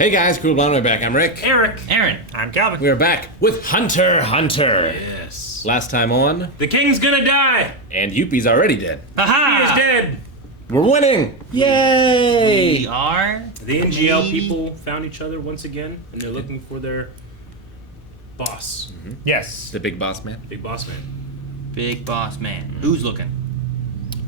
Hey guys, cool blonde, we're back. I'm Rick. Eric. Aaron. I'm Calvin. We're back with Hunter x Hunter. Yes. Last time on, The king's gonna die. and Yuppie's already dead. Aha! He is dead. We're winning! Yay! We are. The NGL people found each other once again, and they're looking for their boss. Yes. The big boss man. Big boss man. Big boss man. Who's looking?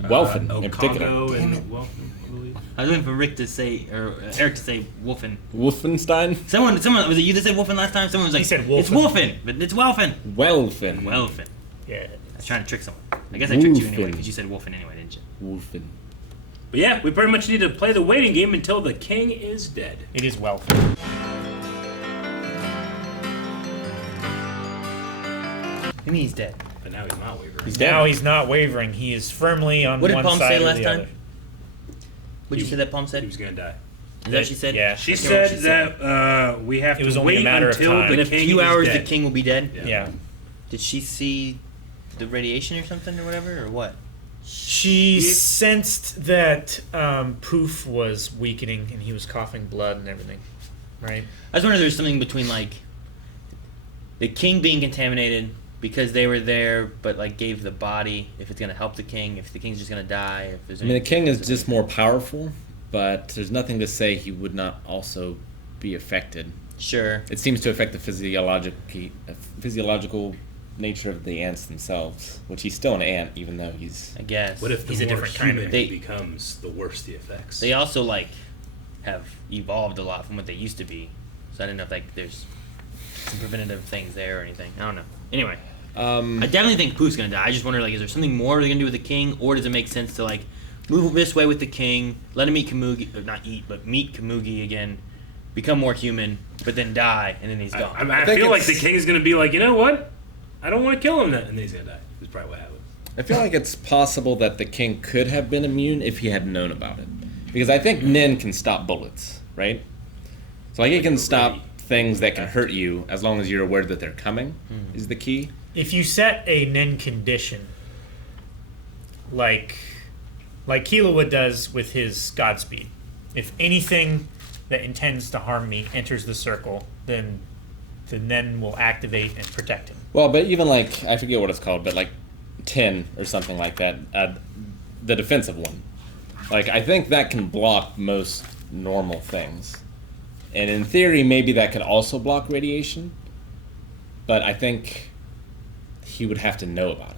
Welfin, in particular. Congo Damn it. and Welfin, I believe. I was waiting for Rick to say, or Eric to say Wolfen. Wolfenstein? Someone, was it you that said Wolfen last time? Someone was like, He said it's Wolfen. Wolfen, but it's Welfen. Welfin. Welfen. Yeah. I was trying to trick someone. I guess I tricked you anyway, Wolfen. because you said Wolfen anyway, didn't you? Wolfin. But yeah, we pretty much need to play the waiting game until the king is dead. It is well. I mean, he's dead. But now he's not wavering. He's dead. Now he's not wavering. He is firmly on What did one Palm side say or last the time? other. What did you say that Palm He said? was gonna die. Is that what she said? Yeah. She I can't remember said what that we have It was to only a wait matter of until time. the In a king few is hours, dead. the king will be dead. Yeah. Did she see the radiation or something or whatever, or what? She It- sensed that Poof was weakening and he was coughing blood and everything. Right? I was wondering if there's something between like the king being contaminated because they were there, but like gave the body. If it's gonna help the king, if the king's just gonna die, if there's. I mean, the king is just more powerful, but there's nothing to say he would not also be affected. Sure. It seems to affect the physiological nature of the ants themselves, which he's still an ant, even though he's... I guess. What if the He's a more different kind of- human They- he becomes, the worse the effects? They also like have evolved a lot from what they used to be, so I don't know if like there's some preventative things there or anything. I don't know. Anyway, I definitely think Pooh's gonna die. I just wonder like, is there something more they're gonna do with the king, or does it make sense to like move this way with the king, let him eat Kamugi, or not eat, but meet Kamugi again, become more human, but then die, and then he's gone. I think feel like the it's- king's gonna be like, you know what? I don't want to kill him, and then he's gonna die. That's probably what happened. I feel like it's possible that the king could have been immune if he had known about it. Because I think Nin can stop bullets, right? So like it can stop things that can hurt you as long as you're aware that they're coming, is the key. If you set a Nen condition, like Kilawood does with his Godspeed, if anything that intends to harm me enters the circle, then the Nen will activate and protect him. Well, but even like, I forget what it's called, but like 10 or something like that, the defensive one. Like, I think that can block most normal things. And in theory, maybe that could also block radiation. But I think he would have to know about it.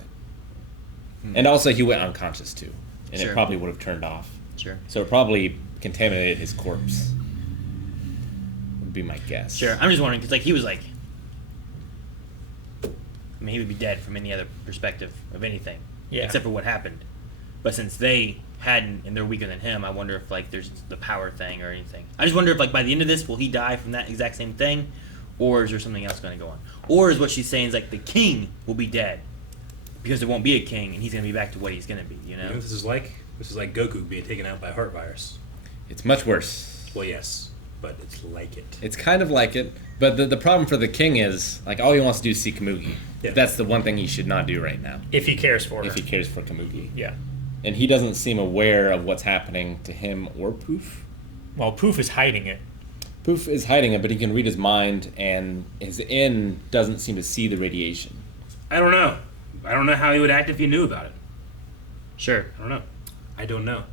And also, he went unconscious too. And Sure. it probably would have turned off. Sure. So it probably contaminated his corpse. Would be my guess. Sure. I'm just wondering because like he was like, I mean, he would be dead from any other perspective of anything, Yeah. except for what happened. But since they hadn't and they're weaker than him, I wonder if like there's the power thing or anything. I just wonder if like by the end of this, will he die from that exact same thing, or is there something else going to go on? Or is what she's saying is like the king will be dead because there won't be a king and he's going to be back to what he's going to be. You You know? know what this is like? This is like Goku being taken out by a heart virus. It's much worse. Well, yes, but it's like it. It's kind of like it, but the problem for the king is, like, all he wants to do is see Kamugi. Yeah. That's the one thing he should not do right now, If he cares for her. if he cares for Kamugi. Yeah. And he doesn't seem aware of what's happening to him or Poof. Well, Poof is hiding it. Poof is hiding it, but he can read his mind, and his inn doesn't seem to see the radiation. I don't know. I don't know how he would act if he knew about it. Sure. I don't know. I don't know.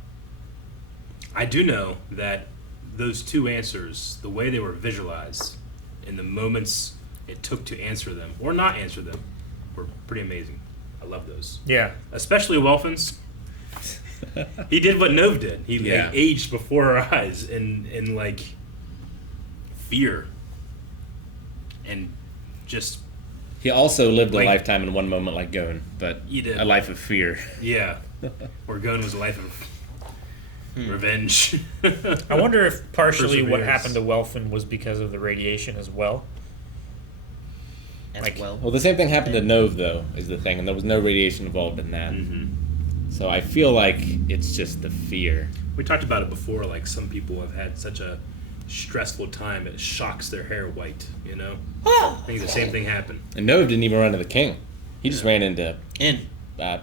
I do know that those two answers, the way they were visualized, and the moments it took to answer them or not answer them, were pretty amazing. I love those, Yeah. especially Welfin's. He did what Nove did. He Yeah. like, aged before our eyes in like fear and just He also lived Like- a lifetime in one moment like Gon, but He did. a life of fear. yeah. Orgone was a life of revenge. I wonder if partially what Perseverance. happened to Welfin was because of the radiation as well. As Like- well. Well, the same thing happened to Nove, though, is the thing, and there was no radiation involved in that. So I feel like it's just the fear. We talked about it before, like some people have had such a stressful time it shocks their hair white, you know? I think the same thing happened. And Nove didn't even run to the king. He just ran into In. uh,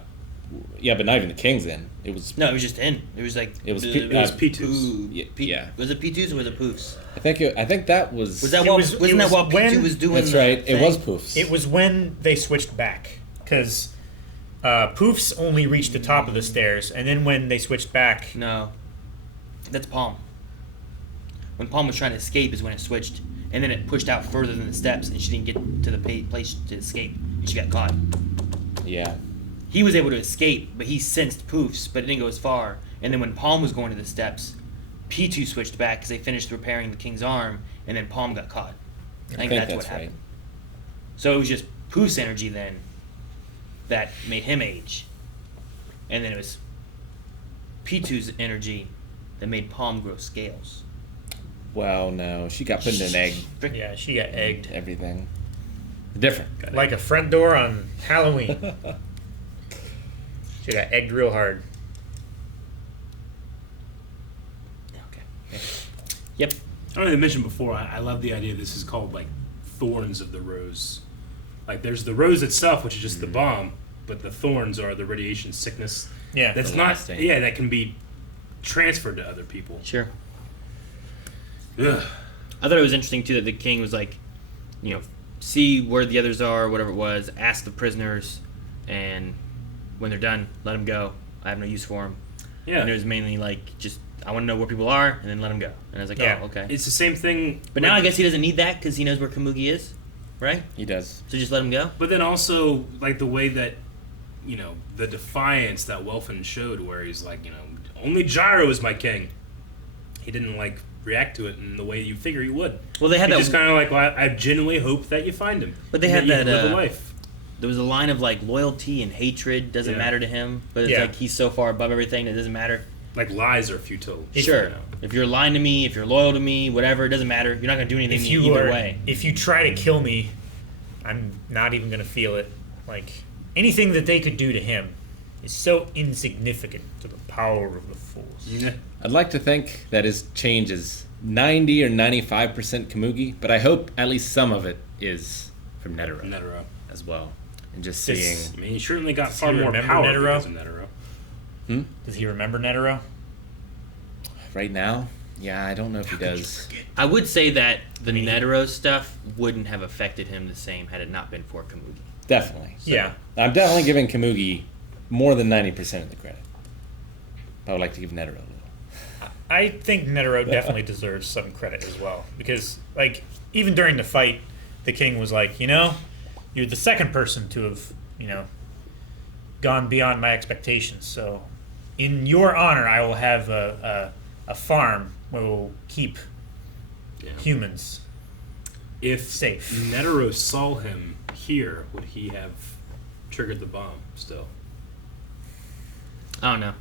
Yeah, but not even the king's in. It was. No, it was just in. It was like It was It was P2s. Yeah. Was it P2s or was it poofs? I think that was. Was that It what? was- Wasn't it that was what when- P2 was doing? That's the right. It thing? was poofs. It was when they switched back, because Poofs only reached the top of the stairs, and then when they switched back, No, that's Palm. When Palm was trying to escape is when it switched, and then it pushed out further than the steps, and she didn't get to the place to escape, and she got caught. Yeah. He was able to escape, but he sensed Poofs, but it didn't go as far. And then when Palm was going to the steps, P2 switched back because they finished repairing the king's arm, and then Palm got caught. I think that's what happened. So it was just Poof's energy then that made him age. And then it was P2's energy that made Palm grow scales. Well, no, she got put in an egg. yeah, she got egged Everything. Different. like a front door on Halloween. She got egged real hard. Okay. Yep. I don't know if I mentioned before, I love the idea this is called like thorns of the rose. Like there's the rose itself, which is just the bomb, but the thorns are the radiation sickness. Yeah, That's The not lasting. yeah, that can be transferred to other people. Sure. Ugh. I thought it was interesting too that the king was like, you know, see where the others are, whatever it was, ask the prisoners, and when they're done, let them go. I have no use for them. Yeah. And it was mainly like, just, I want to know where people are, and then let them go. And I was like, Yeah. oh, okay. It's the same thing. But now I guess he doesn't need that because he knows where Kamugi is, right? He does. So just let him go? But then also, like, the way that, you know, the defiance that Welfin showed, where he's like, you know, only Gyro is my king. He didn't, like, react to it in the way you figure he would. Well, they had He that. just kind of like, well, I genuinely hope that you find him. But they and had you that, live a life. There was a line of like loyalty and hatred doesn't Yeah. matter to him, but it's Yeah. like he's so far above everything that it doesn't matter. Like, lies are futile. Sure. You know. If you're lying to me, if you're loyal to me, whatever, it doesn't matter. You're not going to do anything if you either are, way. if you try to kill me, I'm not even gonna feel it. Like anything that they could do to him is so insignificant to the power of the Force. Yeah. I'd like to think that his change is 90 or 95% Kamugi, but I hope at least some of it is from Netero Netero. as well. And just This- seeing. I mean, he certainly got Does far he more remember power Netero? because of Netero. Does he remember Netero? Right now? Yeah, I don't know if he does. I would say that the Netero stuff wouldn't have affected him the same had it not been for Kamugi. Definitely. Yeah. I'm definitely giving Kamugi more than 90% of the credit. I would like to give Netero a little. I think Netero definitely deserves some credit as well, because like even during the fight, the king was like, you know, you're the second person to have, you know, gone beyond my expectations. So, in your honor, I will have a farm where we'll keep Yeah. humans. If Safe. Netero saw him here, would he have triggered the bomb still? I don't know.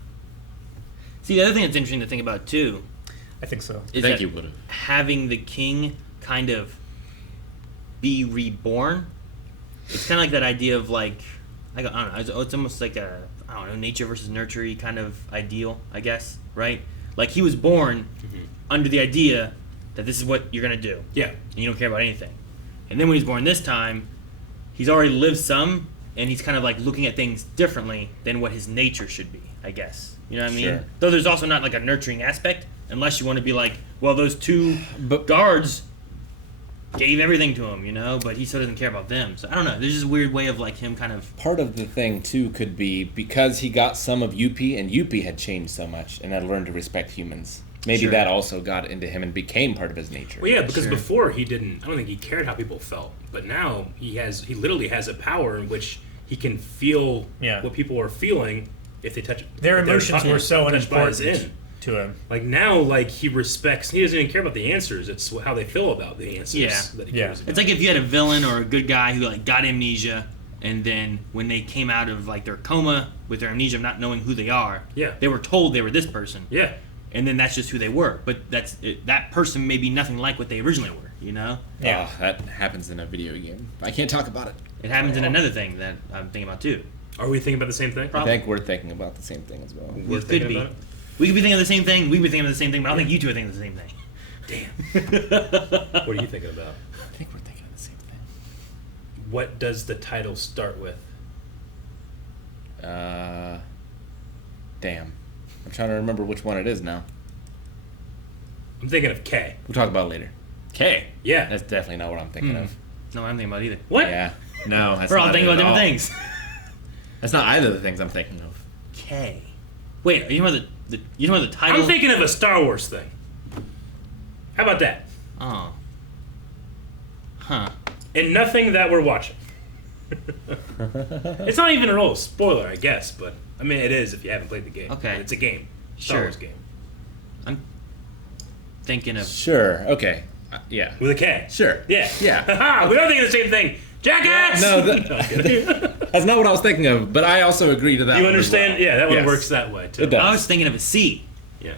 See, the other thing that's interesting to think about too I think so. is think that you would've. having the king kind of be reborn. It's kind of like that idea of like, I don't know. It's almost like a nature versus nurture kind of ideal, I guess, right? Like he was born under the idea that this is what you're gonna do, Yeah. and you don't care about anything. And then when he's born this time, he's already lived some, and he's kind of like looking at things differently than what his nature should be, I guess. You know what I mean? Sure. Though there's also not like a nurturing aspect, unless you want to be like, well, those two But- guards gave everything to him, you know, but he still doesn't care about them. So I don't know. There's just a weird way of like him kind of. Part of the thing, too, could be because he got some of Yuppie, and Yuppie had changed so much and had learned to respect humans. Maybe Sure. that also got into him and became part of his nature. Well, yeah, because Sure. before he didn't. I don't think he cared how people felt, but now he literally has a power in which he can feel Yeah. what people are feeling if they touch. Their if they're emotions were so touched by his unimportant in. to him. Like now, like he respects. He doesn't even care about the answers. It's how they feel about the answers. Yeah. That he Yeah. cares about. It's like if you had a villain or a good guy who like got amnesia, and then when they came out of like their coma with their amnesia of not knowing who they are, Yeah. they were told they were this person, yeah. and then that's just who they were. But that person may be nothing like what they originally were. You know, Yeah. Oh, that happens in a video game. I can't talk about it. it happens in another thing that I'm thinking about too. Are we thinking about the same thing? I Probably. think we're thinking about the same thing as well. We're It could thinking be. about it? We could be thinking of the same thing. We could be thinking of the same thing, but I don't think you two are thinking of the same thing. Damn. What are you thinking about? I think we're thinking of the same thing. What does the title start with? Damn. I'm trying to remember which one it is now. I'm thinking of K. We'll talk about it later. K. Yeah. That's definitely not what I'm thinking of. No, I'm thinking about either. What? Yeah. No, that's We're all not thinking it about at different all. things. That's not either of the things I'm thinking of. K. Wait, are you talking about you know the title? I'm thinking of a Star Wars thing. How about that? Oh. Huh. And nothing that we're watching. It's not even a real spoiler, I guess, but I mean it is if you haven't played the game. Okay. It's a game. Star Sure. Wars game. I'm thinking of. Sure. Okay. Yeah. With a K. Sure. Yeah. Yeah. Haha, we don't think of the same thing. Jackass! No, I'm kidding. That's not what I was thinking of, but I also agree to that. You one as understand? well. Yeah, that one Yes. works that way too. It does. I was thinking of a C. Yeah.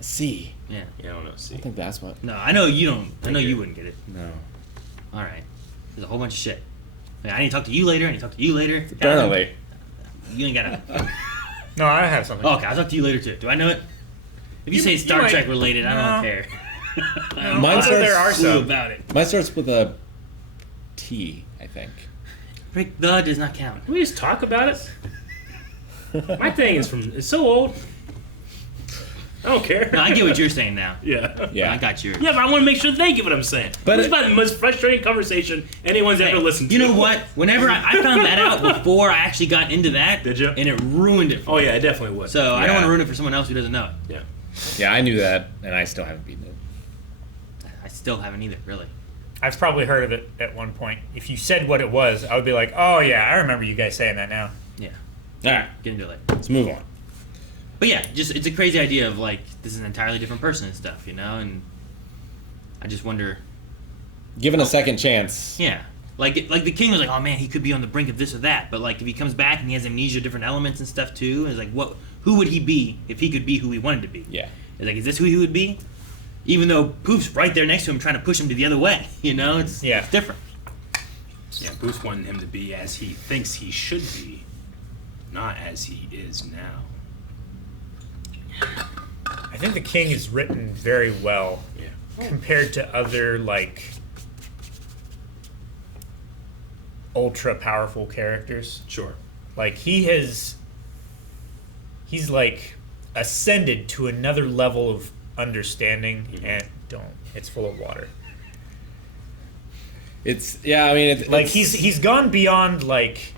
C. Yeah. Yeah, I don't know. See. I think that's what. No, I know you don't. I know you. you wouldn't get it. No. All right. There's a whole bunch of shit. I need to talk to you later. I need to talk to you later. Apparently. You ain't gotta. No, I have something. Oh, okay, I'll talk to you later too. Do I know it? If you say Star might- Trek related, I don't No. care. Mine Also, there are starts. Clue some. about it. Mine starts with a T, I think. Rick, the does not count. Can we just talk about it? My thing is it's so old. I don't care. No, I get what you're saying now. Yeah. Yeah. I got yours. Yeah, but I want to make sure they get what I'm saying. But This is it- about the most frustrating conversation anyone's Hey, ever listened to. you know what? Whenever I found that out before I actually got into that, Did ya? And it ruined it for Oh me. yeah, it definitely would. So I Yeah. don't want to ruin it for someone else who doesn't know it. yeah. Yeah, I knew that, and I still haven't beaten it. I still haven't either, really. I've probably heard of it at one point. If you said what it was, I would be like, oh yeah, I remember you guys saying that now. Yeah. All right, Get into it later. let's move on. But yeah, just it's a crazy idea of like this is an entirely different person and stuff, you know. And I just wonder, Given a second chance. yeah, like the king was like, oh man, he could be on the brink of this or that. But like if he comes back and he has amnesia, different elements and stuff too, it's like who would he be if he could be who he wanted to be? Yeah. It's like, is this who he would be? Even though Poof's right there next to him, trying to push him to the other way, you know, it's different. Yeah, Bruce wanted him to be as he thinks he should be, not as he is now. I think the king is written very well Yeah. compared to other like ultra powerful characters. Sure. Like he's like ascended to another level of understanding and it's full of water. It's yeah. I mean, it's Like it's- he's gone beyond like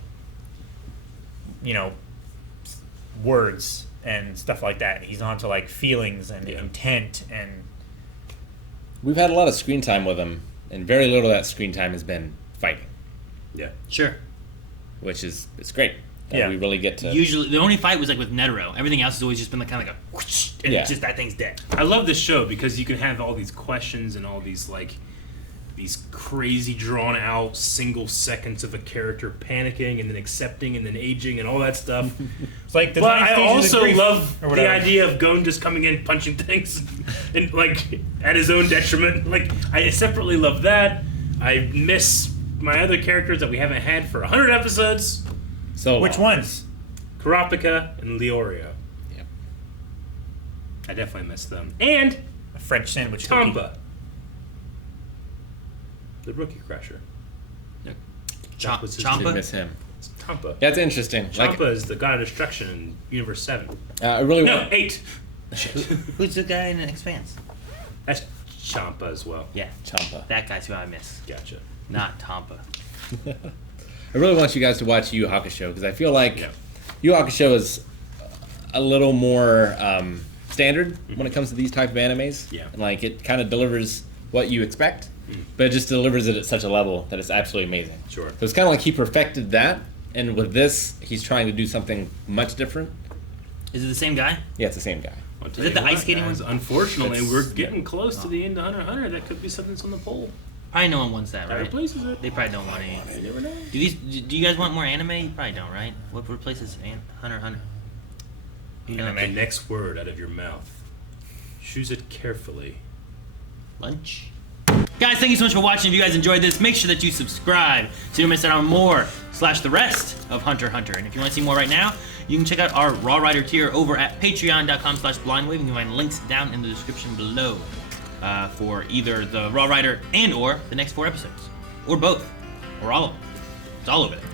words and stuff like that. He's on to like feelings and Yeah. intent and We've had a lot of screen time with him, and very little of that screen time has been fighting, Yeah. Sure. which is it's great. That Yeah. we really get to. Usually, the only fight was like with Netero. Everything else has always just been like kind of like a whoosh, and Yeah. it's just that thing's dead. I love this show because you can have all these questions and all these these crazy drawn out single seconds of a character panicking and then accepting and then aging and all that stuff. it's like the But nine I stages of also grief love or the whatever. idea of Gon just coming in punching things and like at his own detriment. Like I separately love that. I miss my other characters that we haven't had for 100 episodes. So Which ones? Karapika and Leorio. Yep. I definitely miss them. And A French sandwich cookie. Tomba. The Rookie Crusher. Chomp, was his Did Champa. miss him. It's Tomba. That's interesting. Like, Champa is the god of destruction in Universe 7. I really No, want. 8. Who's the guy in Expanse? That's Champa as well. Yeah, Champa. that guy's who I miss. Gotcha. Not Tampa. I really want you guys to watch Yu Yu Hakusho because I feel like Yeah. Yu Yu Hakusho is a little more standard when it comes to these type of animes. Yeah. And like it kind of delivers what you expect, but it just delivers it at such a level that it's absolutely amazing. Sure. So it's kind of like he perfected that, and with this, he's trying to do something much different. Is it the same guy? Yeah, it's the same guy. I'll tell Is it you the what, ice skating guys, one? Unfortunately, That's- we're getting close to the end of Hunter x Hunter. That could be something that's on the poll. Probably no one wants that, That right? replaces it. They probably don't want any. You never know. Do you guys want more anime? You probably don't, right? What replaces Hunter x Hunter? You know, The next word out of your mouth. Choose it carefully. lunch. Guys, thank you so much for watching. If you guys enjoyed this, make sure that you subscribe so you don't miss out on more / the rest of Hunter x Hunter. And if you want to see more right now, you can check out our Raw Rider tier over at patreon.com/blindwave. You can find links down in the description below for either the Raw Rider and or the next 4 episodes. Or both. Or all of them. It's all over there.